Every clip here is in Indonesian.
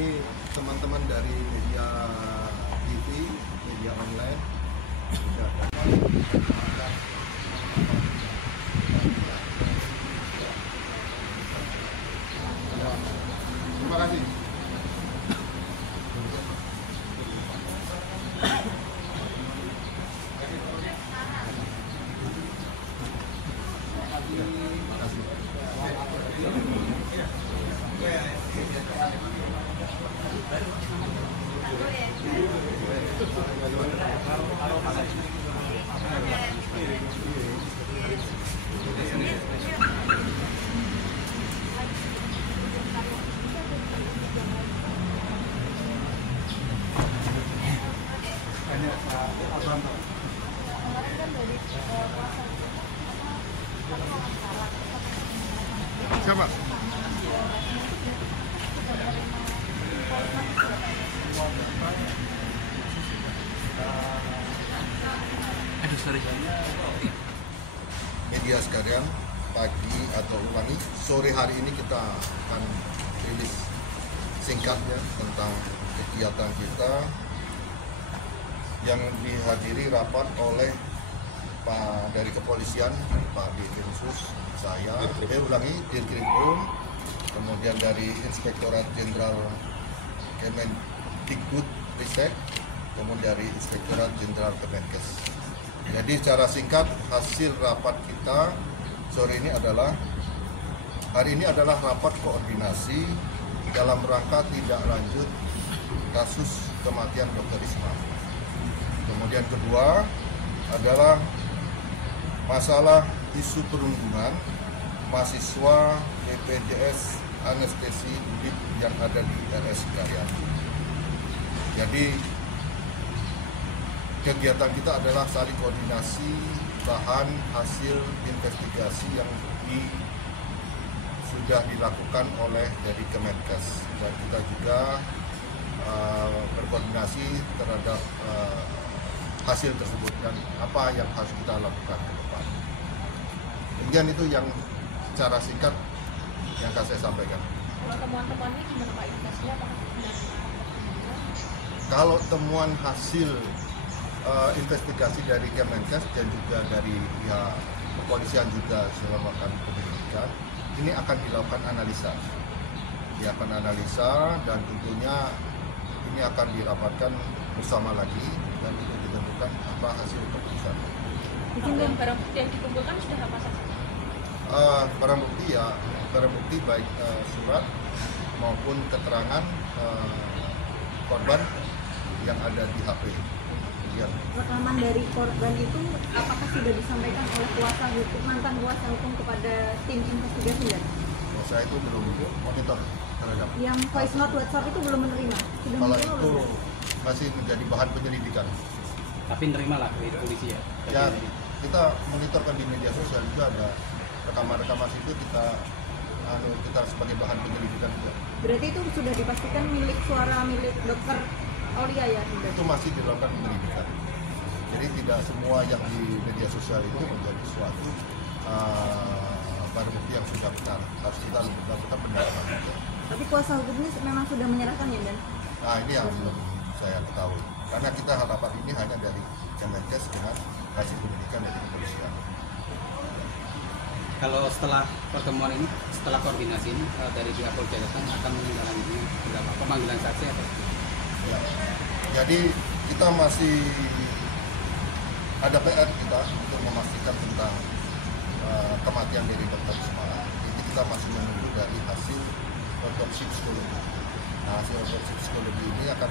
ini teman-teman dari media TV, media online sudah ada. Terima kasih. Siapa? Aduh, sorry. Media sekalian, pagi atau ulangi, sore hari ini kita akan rilis singkat ya tentang kegiatan kita yang dihadiri rapat oleh Pak dari kepolisian, Pak Dirkrimsus, saya, Dirkrimum, kemudian dari Inspektorat Jenderal Kemendikbud Ristek, kemudian dari Inspektorat Jenderal Kemenkes. Jadi secara singkat hasil rapat kita sore ini adalah hari ini adalah rapat koordinasi dalam rangka tidak lanjut kasus kematian Dr. Risma. Kemudian kedua adalah masalah isu perundungan mahasiswa BPJS Anestesi Undip yang ada di RS Karyadi. Jadi kegiatan kita adalah saling koordinasi bahan hasil investigasi yang sudah dilakukan oleh dari Kemenkes, dan kita juga berkoordinasi terhadap hasil tersebut dan apa yang harus kita lakukan ke depan. Demikian itu yang secara singkat yang akan saya sampaikan. Kalau temuan-temuannya gimana Pak? Indikasinya apakah benar? Kalau temuan hasil investigasi dari Kemenkes dan juga dari pihak kepolisian juga melakukan penyelidikan, ini akan dilakukan analisa. Dilakukan analisa dan tentunya ini akan dirapatkan bersama lagi dan untuk ditentukan apa hasil keputusan. Dan barang bukti yang dikumpulkan sudah apa saja? Barang bukti baik surat maupun keterangan korban yang ada di HP. Rekaman dari korban itu apakah sudah disampaikan oleh kuasa hukum, mantan kuasa hukum kepada tim investigasi dan? Saya itu belum monitor terhadap. Yang voice note WhatsApp itu belum menerima? Sudah Kalau menerima itu belum? masih menjadi bahan penyelidikan. Tapi nerima lah dari polisi ya. Ya, kita monitorkan di media sosial juga ada rekaman-rekaman itu kita sebagai bahan penyelidikan juga. Berarti itu sudah dipastikan milik dokter Aulia ya? Itu masih dilakukan penyelidikan. Jadi tidak semua yang di media sosial itu menjadi suatu barang bukti yang sudah benar. Harus kita lakukan pendalaman juga. Tapi kuasa hukumnya memang sudah menyerahkan ya Dan? Nah ini yang belum saya ketahui. Karena kita harapan ini hanya dari Kemenkes dengan hasil penyelidikan dari kepolisian. Kalau setelah pertemuan ini, setelah koordinasi ini dari pihak Polda Jateng akan menindaklanjuti beberapa pemanggilan saksi atau? Ya. Jadi kita masih ada PR kita untuk memastikan tentang kematian dari Dr. Risma. Jadi kita masih menunggu dari hasil otopsi psikologi. Nah, hasil otopsi psikologi ini akan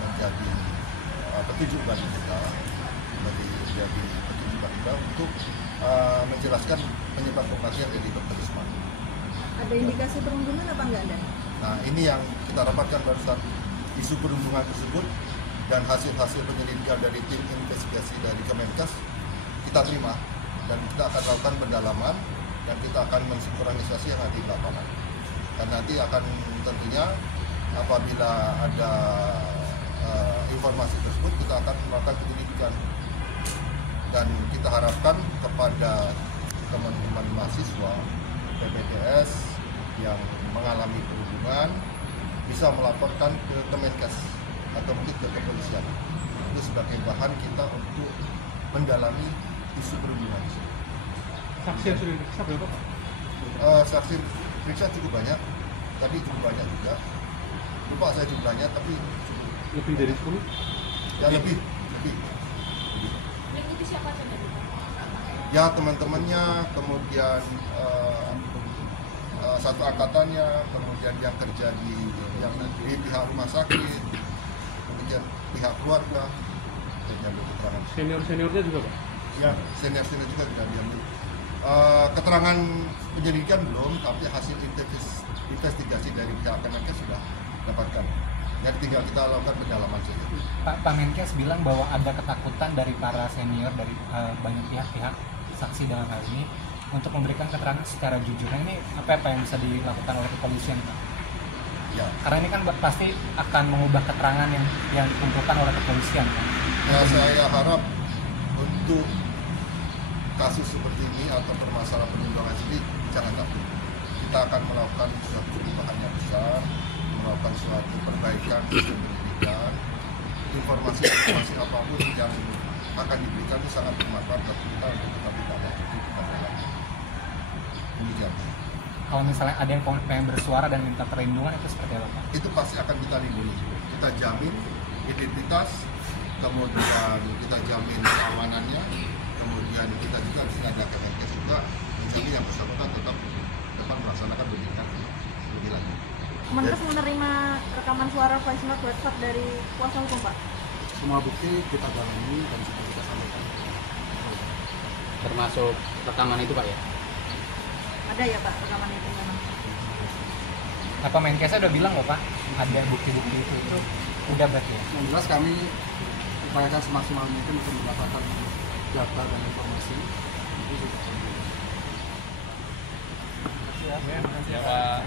menjadi petunjuk bagi kita, untuk menjelaskan penyebab kematian dari Dr. Risma. Ada indikasi perundungan apa enggak Dan? Nah, ini yang kita dapatkan barusan, isu perundungan tersebut dan hasil-hasil penyelidikan dari tim investigasi dari Kemenkes kita terima dan kita akan lakukan pendalaman dan kita akan mensinkronisasi yang ada di lapangan. Dan nanti akan tentunya apabila ada informasi tersebut kita akan melakukan penyelidikan dan kita harapkan kepada teman-teman mahasiswa PPDS yang mengalami perundungan bisa melaporkan ke Kemenkes atau mungkin ke kepolisian. Itu sebagai bahan kita untuk mendalami isu perundungan. Saksi yang sudah diperiksa berapa Pak? Saksi periksa cukup banyak, tadi cukup banyak juga. Lupa saya jumlahnya, tapi cukup. Lebih dari 10? Ya lebih. Meliputi siapa saja? Ya teman-temannya, kemudian satu angkatannya, kemudian yang kerja di pihak rumah sakit, kemudian pihak keluarga, dan diambil keterangan. Senior-seniornya juga Pak? Ya, senior-senior juga sudah diambil. Keterangan penyelidikan belum, tapi hasil investigasi dari pihak Kemenkes sudah dapatkan. Jadi tinggal kita lakukan pendalaman saja. Pak Menkes bilang bahwa ada ketakutan dari para senior, dari banyak pihak saksi dalam hal ini untuk memberikan keterangan secara jujur. Nah, ini apa yang bisa dilakukan oleh kepolisian Pak? Ya, Karena ini kan pasti akan mengubah keterangan yang dikumpulkan oleh kepolisian Pak. ya saya harap untuk kasus seperti ini atau permasalahan perundungan ini jangan takut. Kita akan melakukan suatu perubahan yang besar, melakukan suatu perbaikan sistem pendidikan, informasi apapun yang akan diberikan itu sangat bermanfaat bagi kita untuk tetap kita maju, kita berlaku. Demikian. Kalau misalnya ada yang pengen bersuara dan minta perlindungan itu seperti apa Pak? Itu pasti akan kita lindungi. Kita jamin identitas, kemudian kita jamin keamanannya, kemudian kita juga di sini ada Kemenkes juga menjamin yang bersangkutan tetap dapat melaksanakan pendidikan lebih lanjut. Kemenkes menerima rekaman suara voice note WhatsApp dari kuasa hukum Pak. Semua bukti kita dalami dan sudah kita sampaikan. Termasuk rekaman itu Pak ya? Ada ya Pak rekaman itu memang. Apa Menkesnya udah bilang loh Pak, ada bukti-bukti itu udah berarti ya? Yang jelas kami upayakan semaksimal mungkin untuk mendapatkan data dan informasi. Itu sudah. Ya, Pak.